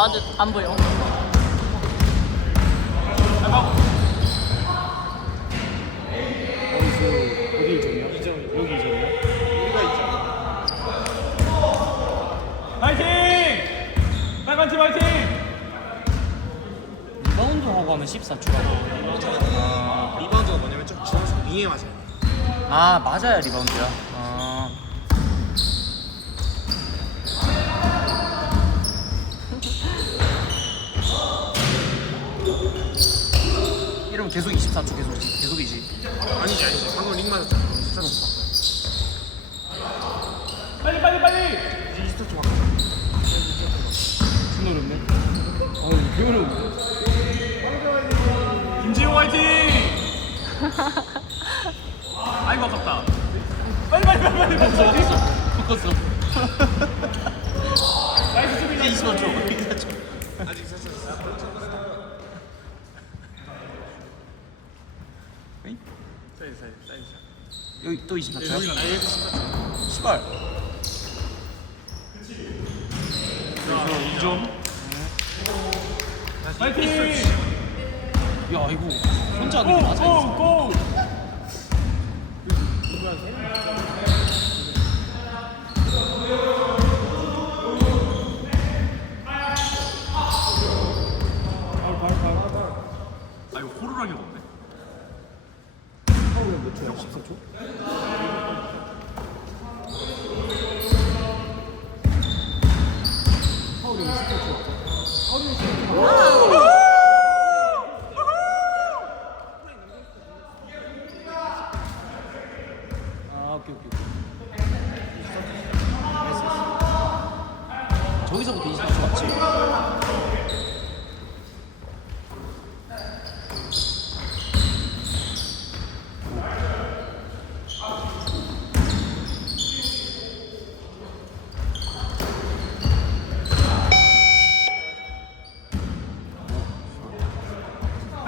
나 아직 안 보여 어디서 어디 이점이야? 이 점 여기 이 점이야? 우리가 이제 파이팅! 빨간 팀 파이팅! 리바운드 하고 하면 14초라고. 리바운드가 뭐냐면 좀 지나서 윙에 맞아요. 아 맞아야 리바운드야. 아. 이러면 계속 24초 계속 계속 이지. 아니지 아니지. 방금 링 맞았잖아. 14초 빨리 빨리 빨리! 이제 24초 바꿔. 존나 어렵네. 아 이거 개 어려운데. 김지호 화이팅! 아이고 아깝다 빨리 빨리 빨리 빨리 빨리 어딨어? 바꿨어. 나이스 수비 이제 25초. 24초. 아직 24초. 에이? 사이드 사이드 사이드. 여기 또 24초야? 아 여기 14초. 시발. 그래서 2점 파이팅! 야 이거 혼자 하는 게 맞아? 이거? 고고 14초? 14초? 저기서부터 20초 맞지?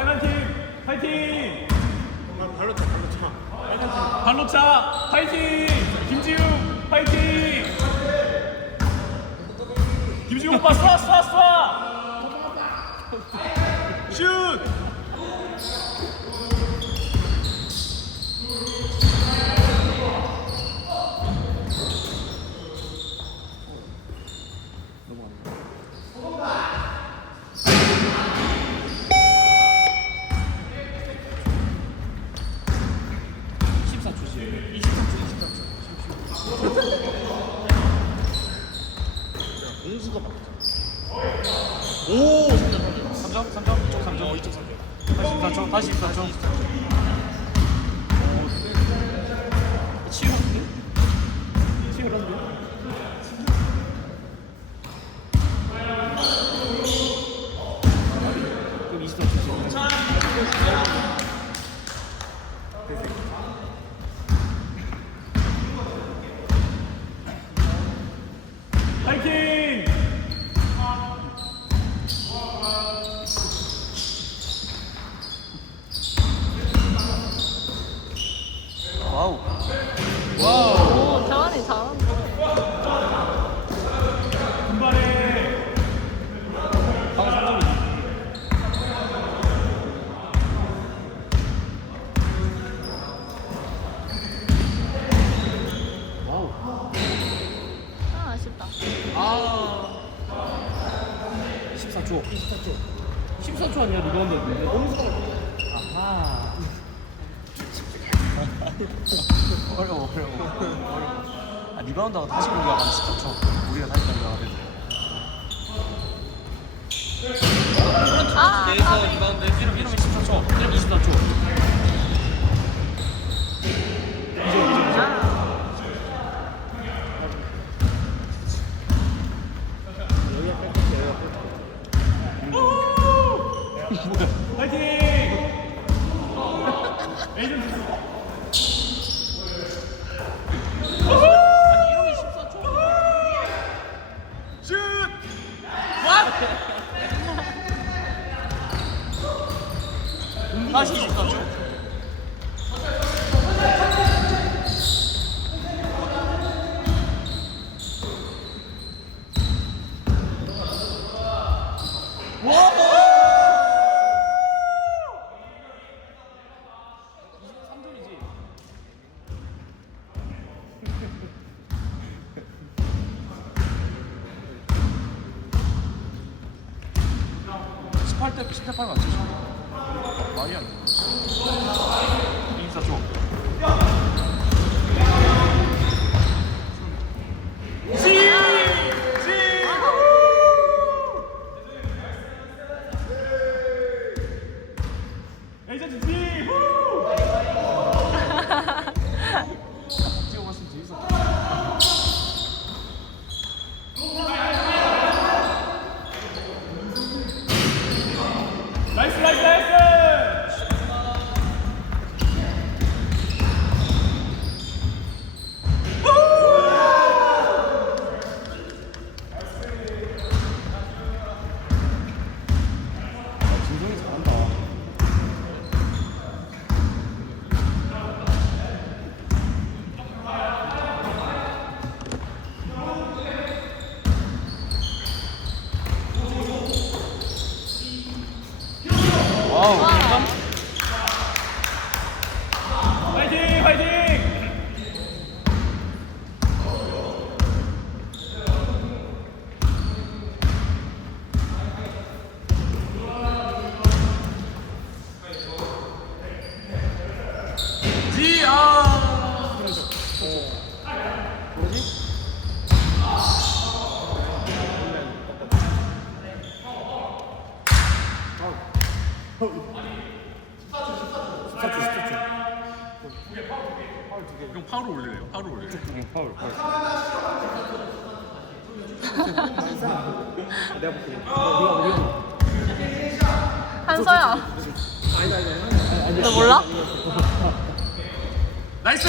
빨간 팀 파이팅! 발- 발로 차 발로 차. 발로 차 파이팅! 김지웅 파이팅! 김지웅 오빠 쏴쏴 쏴! 슛! 공 수가 바뀌었잖아. 오! 3점? 3점? 이쪽 3점? 어 이쪽 3점. 다시 24초 다시 24초 치우는데? 치우는데? 그럼 24초 파이팅! 와우. 오 태환이 잘한다 분발해! 방금 3점이지 와우 아 아쉽다. 아. 24초. 24초. 14초 아니야 리바운드였는데. 아하 어려워 어려워 어려워 아 리바운드하고 다시 공격하면 14초 우리가 다시 공격하면 돼아 내에서 리바운드 이러면 이러면 14초 이러면 24초 파이팅! 에이전트 아니 이러면 14초 슛! 다시 24초 10팔 때 10대 8 맞죠? 지금? 말이 안 돼. 인사 줘. 에이전트 G 후! 찍어봤으면 재밌었다. 나이스 나이스 나이스 아, 진성이 잘한다. 와우. 화이팅 화이팅 G 아 형 파울 올리래요 파울 올리래요 응, 파울, 파울. 내가 볼게. 어, 네가 올려. 한서야. 너 몰라? 나이스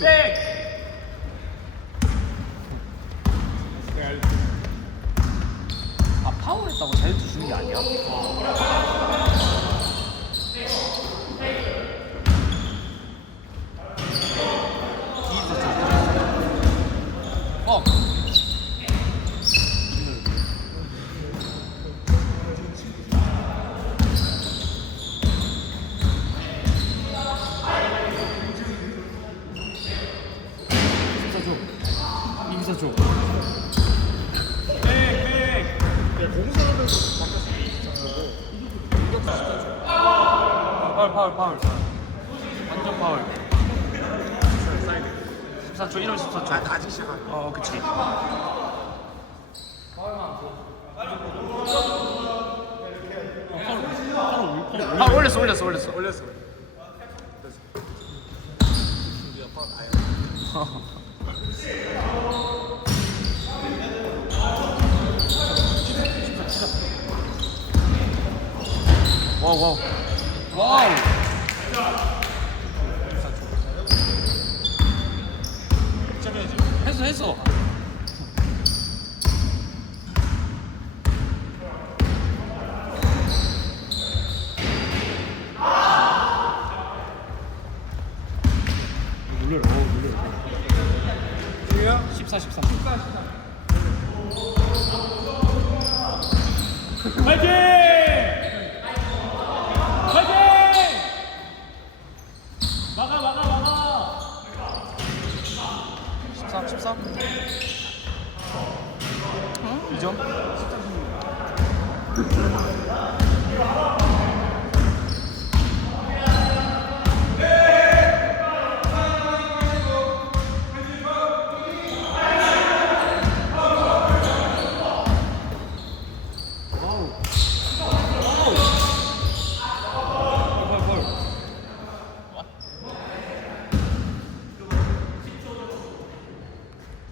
백 아, 파울했다고 자유투 주는 게 아니야? 어. 이기사 줘. 이기사 줘. 백백 파울 파울 파울 완전 파울 14초 1월 14초 아, 아직 시작. 어 그치. 파울 올렸어 올렸어 올렸어. 올렸어. 와우 와우. 와우 했어 했어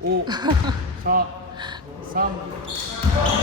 5, 4, 3,